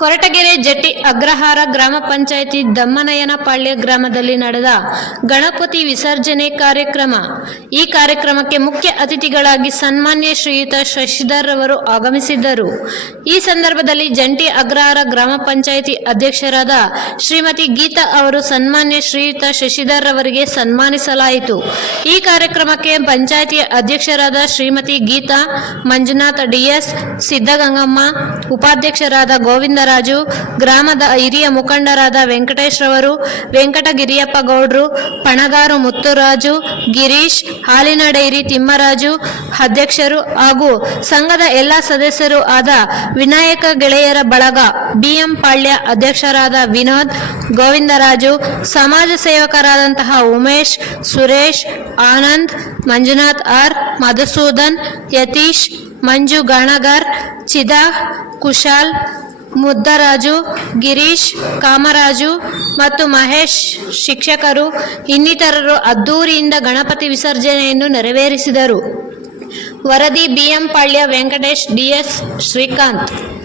ಕೊರಟಗೆರೆ ಜಟ್ಟಿ ಅಗ್ರಹಾರ ಗ್ರಾಮ ಪಂಚಾಯಿತಿ ದಮ್ಮನಯನಪಾಳ್ಯ ಗ್ರಾಮದಲ್ಲಿ ನಡೆದ ಗಣಪತಿ ವಿಸರ್ಜನೆ ಕಾರ್ಯಕ್ರಮ. ಈ ಕಾರ್ಯಕ್ರಮಕ್ಕೆ ಮುಖ್ಯ ಅತಿಥಿಗಳಾಗಿ ಸನ್ಮಾನ್ಯ ಶ್ರೀಯುತ ಶಶಿಧರ್ ಅವರು ಆಗಮಿಸಿದ್ದರು. ಈ ಸಂದರ್ಭದಲ್ಲಿ ಜಂಟಿ ಅಗ್ರಹಾರ ಗ್ರಾಮ ಪಂಚಾಯಿತಿ ಅಧ್ಯಕ್ಷರಾದ ಶ್ರೀಮತಿ ಗೀತಾ ಅವರು ಸನ್ಮಾನ್ಯ ಶ್ರೀಯುತ ಶಶಿಧರ್ ಅವರಿಗೆ ಸನ್ಮಾನಿಸಲಾಯಿತು. ಈ ಕಾರ್ಯಕ್ರಮಕ್ಕೆ ಪಂಚಾಯಿತಿ ಅಧ್ಯಕ್ಷರಾದ ಶ್ರೀಮತಿ ಗೀತಾ, ಮಂಜುನಾಥ್ ಡಿಎಸ್ ಸಿದ್ದಗಂಗಮ್ಮ ಉಪಾಧ್ಯಕ್ಷರಾದ ಗೋವಿಂದರಾಜು, ಗ್ರಾಮದ ಹಿರಿಯ ಮುಖಂಡರಾದ ವೆಂಕಟೇಶ್ ರವರು, ವೆಂಕಟಗಿರಿಯಪ್ಪ ಗೌಡ್ರು, ಪಣಗಾರು ಮುತ್ತುರಾಜು, ಗಿರೀಶ್ ಹಾಲಿನ ಡೈರಿ ತಿಮ್ಮರಾಜು ಅಧ್ಯಕ್ಷರು ಹಾಗೂ ಸಂಘದ ಎಲ್ಲ ಸದಸ್ಯರು ಆದ ವಿನಾಯಕ ಗೆಳೆಯರ ಬಳಗ ಬಿಎಂ ಪಾಳ್ಯ ಅಧ್ಯಕ್ಷರಾದ ವಿನೋದ್, ಗೋವಿಂದರಾಜು, ಸಮಾಜ ಸೇವಕರಾದಂತಹ ಉಮೇಶ್, ಸುರೇಶ್, ಆನಂದ್, ಮಂಜುನಾಥ್ ಆರ್, ಮಧುಸೂದನ್, ಯತೀಶ್, ಮಂಜು ಗಾಣಗಾರ್, ಚಿದಾ, ಕುಶಾಲ್ ಮುದ್ದರಾಜು, ಗಿರೀಶ್, ಕಾಮರಾಜು ಮತ್ತು ಮಹೇಶ್ ಶಿಕ್ಷಕರು ಇನ್ನಿತರರು ಅದ್ದೂರಿಯಿಂದ ಗಣಪತಿ ವಿಸರ್ಜನೆಯನ್ನು ನೆರವೇರಿಸಿದರು. ವರದಿ ಬಿಎಂ ಪಾಳ್ಯ ವೆಂಕಟೇಶ್ ಡಿಎಸ್ ಶ್ರೀಕಾಂತ್.